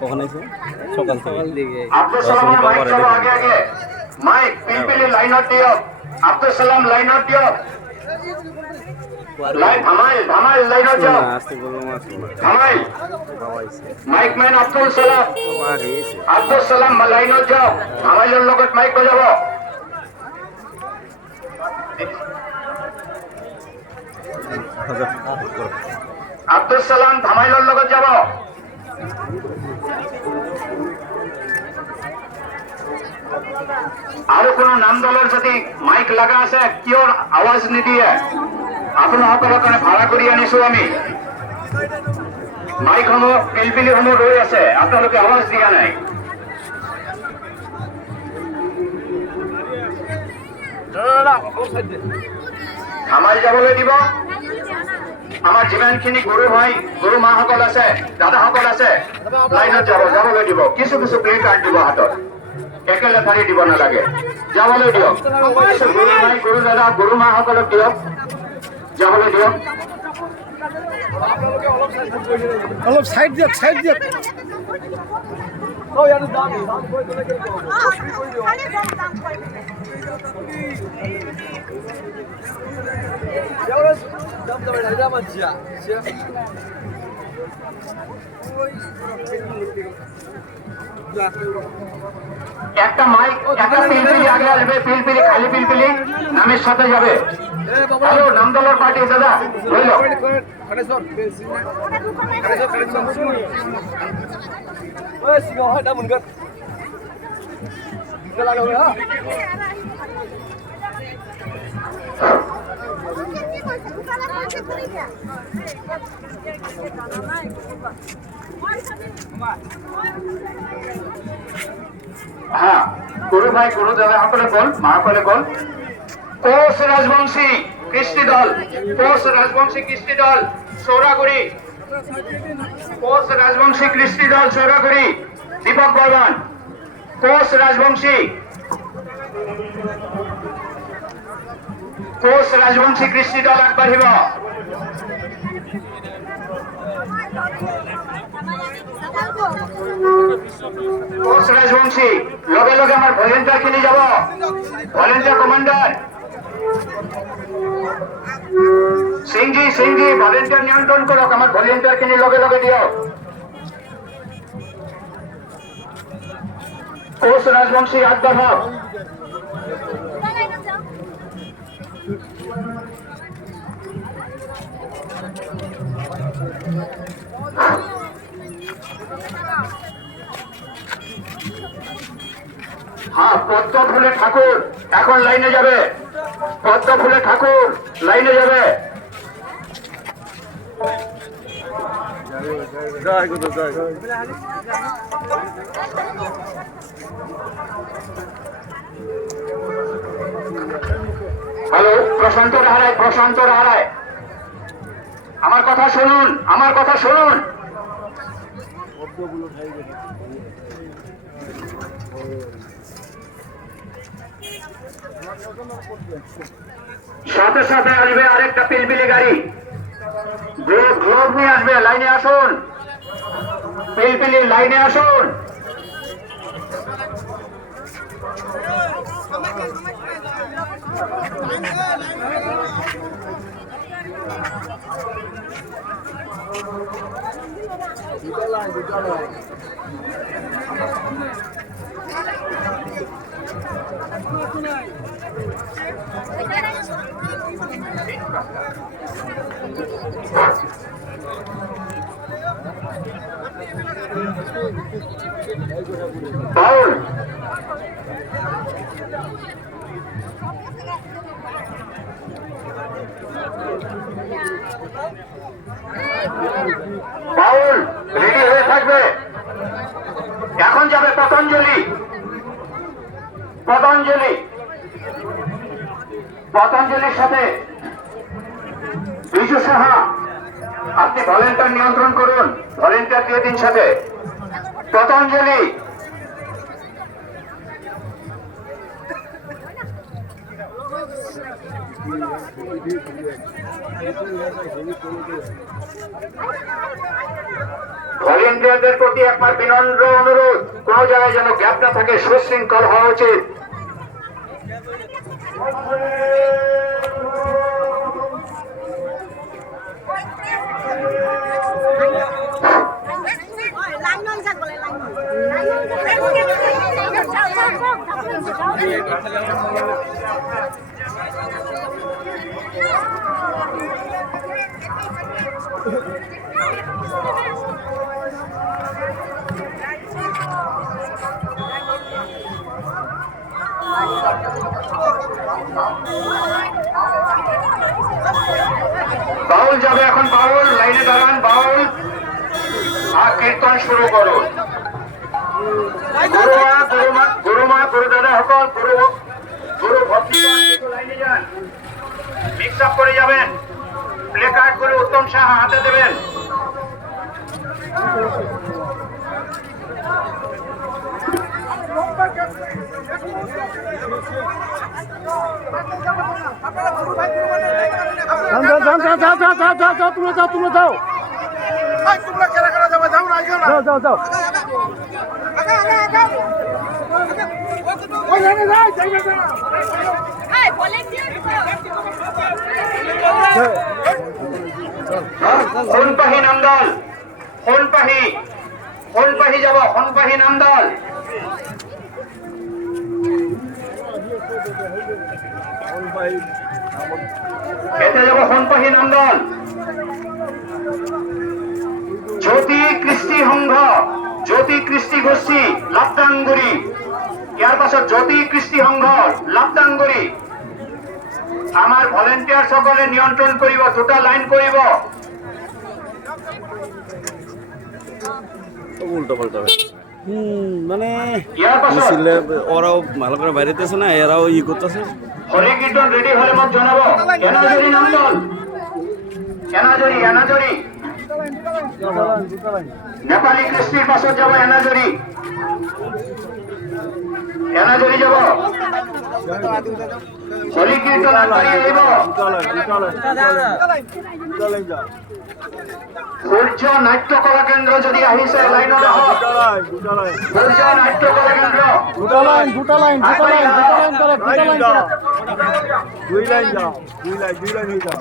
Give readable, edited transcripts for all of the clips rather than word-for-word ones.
কখন আছে? সকাল সকাল দিকে। আব্দুল সালাম মাইক চলো আগে আগে। মাইক পিলপিলি লাইন আউট দিও। আব্দুল সালাম লাইন আউট দিও। লাইন ধামাইল ধামাইল লাইন আউট দিও। ধামাইল মাইক ম্যান আব্দুল সালাম। আব্দুল সালাম লাইন আউট যাও। ধামাইলের লগত মাইক বাজাবো। আব্দুল সালাম ধামাইলের লগত যাব। আৰু কোনো নাম দলৰ যদি মাইক লগা আছে কিয় আৱাজ নিদিয়ে? আপোনালোকৰ কাৰণে ভাড়া কৰি আনিছো আমি। মাইকসমূহ পিলপিলিসমূহ ৰৈ আছে, আপোনালোকে আৱাজ দিয়া নাই। ধামাইল যাবলৈ দিব। আমাৰ যিমানখিনি গুৰু ভাই গুৰু মাসকল আছে, দাদাসকল আছে, লাইনত যাবলৈ দিব। কিছু কিছু প্লে কাৰ্ড দিব হাতত, একেলেঠাৰি দিব নালাগে, যাবলৈ দিয়ক। গুৰু ভাই গুৰু দাদা গুৰু মাসকলক দিয়ক, যাবলৈ দিয়ক। অলপ সাইড দিয়ক, সাইড দিয়ক। একটা মাইক একটা পিলপিলি আগে আসবে, পিলপিলি খালি পিলপিলি নামের সাথে যাবে। হ্যালো নামদলের পার্টি দাদা রইল। হ্যাঁ গুরু ভাই গুরু দাদা সকলে বল, মা সকলে বল। কোচ রাজবংশী কৃষ্টি দল, কোচ রাজবংশী কৃষ্টি দল সৌরাগুড়ি, কোচ রাজবংশী কৃষ্টি দল সৌরাগুড়ি দীপক বর্মন, কোচ রাজবংশী, কোচ রাজবংশী কৃষ্টি দল আগবাঢ়িব। কোচ রাজবংশী লগে লগে আমার ভলেন্টিয়ার খিনি যাব, ভলেন্টিয়ার কমান্ডার সিংজি, সিংজি ভলেন্টিয়ার নিয়ন্ত্রণ করক, আমার ভলেন্টিয়ার খিনি লগে লগে দিও। কোচ রাজবংশী আগবাঢ়ক। হ্যাঁ পদ্ম ফুলে ঠাকুর এখন লাইনে যাবে, পদ্ম ফুলে ঠাকুর লাইনে যাবে। হ্যালো প্রশান্ত রায়, প্রশান্ত রায় আমার কথা শুনুন, আমার কথা শুনুন। সাথে সাথে আসবে আরেকটা পিলপিলি গাড়ি, গ্লোব গ্লোব নিয়ে আসবে। লাইনে আসুন, পিলপিলি লাইনে আসুন। বাউল বাউল রেডি হয়ে থাকবে। এখন যাবে পতঞ্জলি, পতঞ্জলি, পতঞ্জলির সাথে বিজু সাহা। আপনি ভলেন্টিয়ার নিয়ন্ত্রণ করুন, ভলেন্টিয়ার দিয়ে দিন সাথে। পতঞ্জলি ভলেন্টিয়ারদের প্রতি একবার বিনম্র অনুরোধ, কোন জায়গায় যেন গ্যাপ না থাকে, সুশৃঙ্খল হওয়া উচিত। বাউল যাবে এখন, বাউল লাইনে দাঁড়ান, বাউল আর কীর্তন শুরু করুন। গুরুমা গুরু দাদা সকল গুরু ভক্তি লাইনে যান, মিক্স আপ করে যাবেন। প্লে কার্ড করে উত্তম সাহা হাতে দেবেন। যাও তোমরা যাও তোমরা যাও তোমরা কেনা কেনা যাবে, যাও না যাও যাও যাও হনপাহি নামদল, হনপাহি যাব, হনপাহি নামদল। এতে যাব হনপাহি নামদল। জ্যোতি কৃষ্টি সংঘ, জ্যোতি কৃষ্টি গোষ্ঠী লাভদাঙ্গুৰি, ইয়াৰ পাছত জ্যোতি কৃষ্টি সংঘ লাভদাঙ্গুৰি। আমাৰ ভলেন্টিয়াৰ সকলে নিয়ন্ত্ৰণ কৰিব, দুটা লাইন কৰিব। উল্টো পাল্টা মানে ইয়াৰ পাছত ওরাও ভালো করে বাইরেতেছে না, এরাও করতেছে। হরি কীর্তন রেডি হলে মোক জনাব। এনাজরি নামদল, এনাজরি নেপালী কৃষ্টির পাছত যাব। এনাজরি যাব। হরি কীর্তন আগবাঢ়ি আহিব। সূর্য নাট্য কলা কেন্দ্র যদি আহিছে লাইনলৈ আহক। সূর্য নাট্য কলা কেন্দ্র দুটা লাইন দুই লাইন যাও, দুই লাইন হয়ে যাও।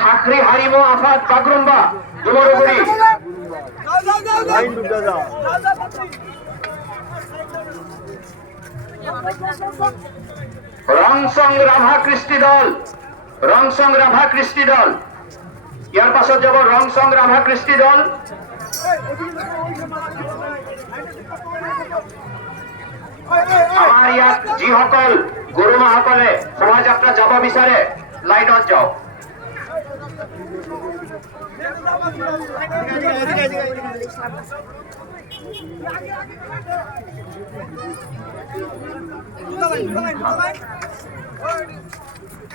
ঠাকরি হারিব আফাত বাগরুম্বা ডুমরুগুড়ি। লাইন দুটা যাও। রংসং রাভা কৃষ্টি দল, রংসং রাভা কৃষ্টি দল। ইয়াৰ পাছত যাব রংসং রাভা কৃষ্টি দল। আমাৰ ইয়াত যিসকল গুৰুমাসকলে শোভাযাত্ৰা যাব বিচাৰে লাইনত যাওক।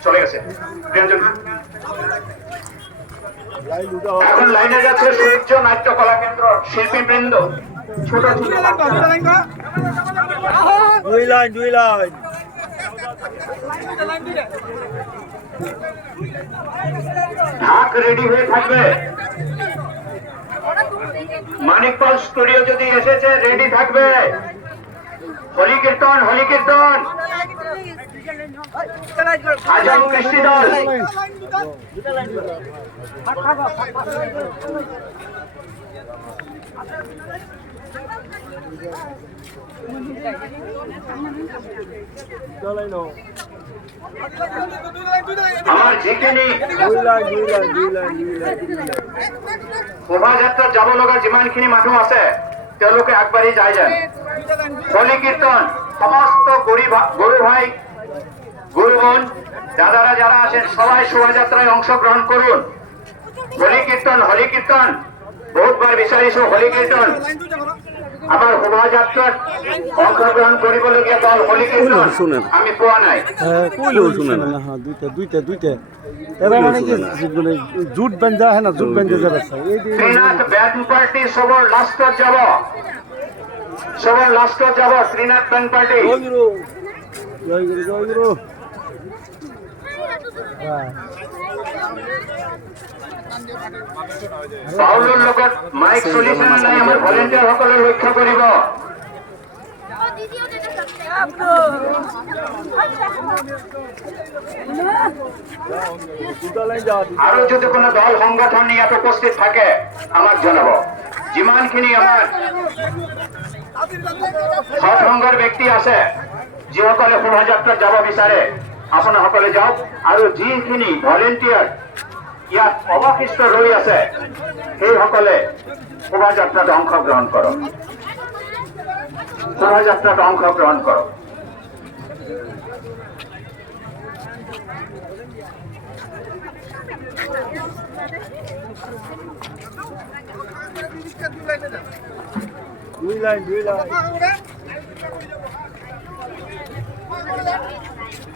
চলে গেছে এখন লাইনে যাচ্ছে সূর্য নাট্য কলা কেন্দ্র শিল্পীবৃন্দ। ছোট ছোট দুই লাইন ঢাক রেডি হয়ে থাকবে। মানিকপাল স্টুডিও যদি এসেছে রেডি থাকবে। হরি কীর্তন আজম কৃষ্টি দল। আমার যিখিনি শোভাযাত্ৰাত যাব লগা যিমানখিনি মানুহ আছে তেওঁলোকে আগবাঢ়ি যায় যেন। হলি কীর্তন সমস্ত গরু ভাই গুরু বোন দাদারা যারা আছেন সবাই শোভাযাত্রায় অংশগ্রহণ করুন। হলি কীর্তন বহুতবার বিচাৰিছো। হলি কীর্তন আমার শোভাযাত্রাত অংশগ্রহণ কৰিবলগীয়া দল হলি শুনেন। কীৰ্তন আমি পোৱা নাই। কইলেও শুনে না। হ্যাঁ দুইটা এরা মানে কি মানে জুট বেঞ্জা হ্যাঁ না জুট বেঞ্জা যাবে শ্রীনাথ ব্যান্ড পার্টি সবর লাস্টত যাব, শ্রীনাথ ব্যান্ড পার্টি। জয় গুরু বাউলৰ লগত মাইক চলিছে নে নাই আমাৰ ভলেণ্টিয়াৰসকলে লক্ষ্য কৰিব। আৰু যদি কোনো দল সংগঠন ইয়াত উপস্থিত থাকে আমাক জনাব। যিমানখিনি আমাৰ সৎসংগৰ ব্যক্তি আছে যিসকলে শোভাযাত্ৰাত যাব বিচাৰে আপোনাসকলে যাওক, আৰু যিখিনি ভলেণ্টিয়াৰ ইয়াত অৱশিষ্ট ৰৈ আছে সেইসকলে শোভাযাত্ৰাত অংশগ্ৰহণ কৰক, দুই লাইন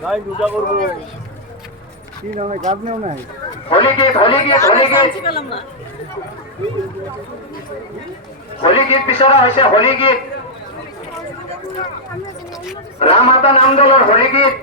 লাইন দুটা করবো কি নামে কাজ নেও নাই হলি গীত বিচৰা হৈছে। হলি গীত ৰামহাতা নাম দলৰ হলি গীত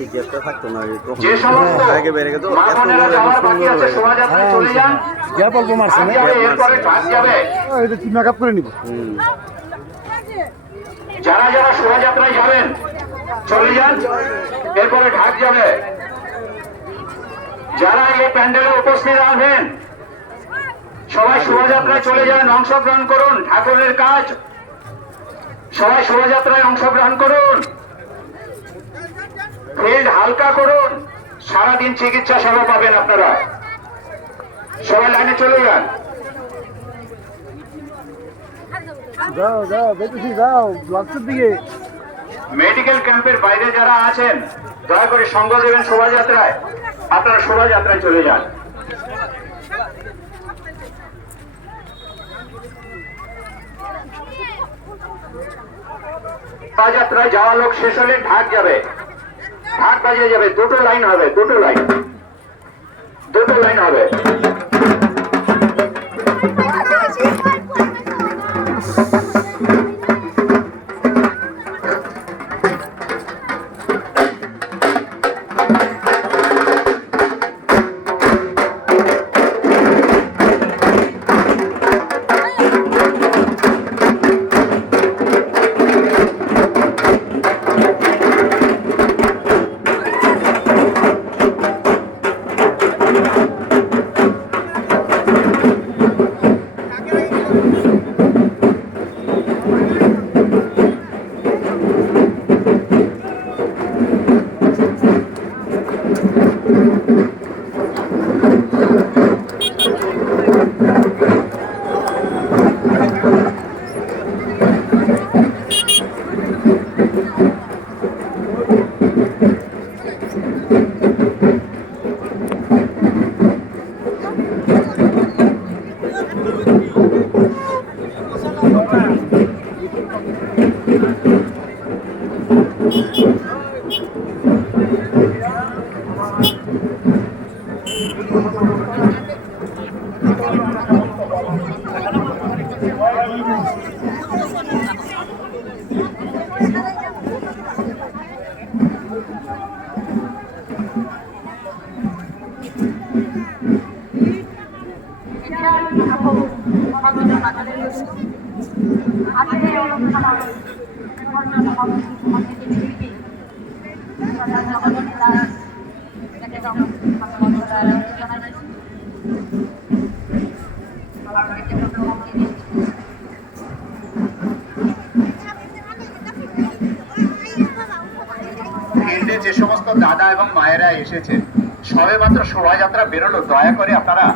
এই গেটটা থাকতো না তখন যে সমস্ত আগে বেড়ে গেত মা বোনেরা যাওয়ার বাকি আছে শোভাযাত্রায় চলে যান। গ্যাপ অল্প মারছে না এরপরে ঢাক যাবে। এটা কি মেকআপ করে নিব যারা যারা শোভাযাত্রায় যাবেন চলে যান, এরপরে ঢাক যাবে। যারা এই প্যান্ডেলে উপস্থিত আছেন সবাই শোভাযাত্রায় চলে যান, অংশগ্রহণ করুন। ঠাকুরের কাজ, সবাই শোভাযাত্রায় অংশগ্রহণ করুন। ফিল্ড হালকা করুন, সারাদিন চিকিৎসা সেবা পাবেন আপনারা। সবাই লাইনে চলে যান। যাও বেশি যাও ব্লকের দিকে মেডিকেল ক্যাম্পের বাইরে যারা আছেন দয়া করে সঙ্গ দেবেন শোভাযাত্রায়। আপনারা শোভাযাত্রায় চলে যান। শোভাযাত্রায় যাওয়া লোক শেষ হলে ঢাক যাবে, ঢাক বাজিয়ে যাবে। দুটো লাইন হবে। ফিল্ডে যে সমস্ত দাদা এবং মায়েরা এসেছে, সবে মাত্র শোভাযাত্রা বেরোলো, দয়া করে আপনারা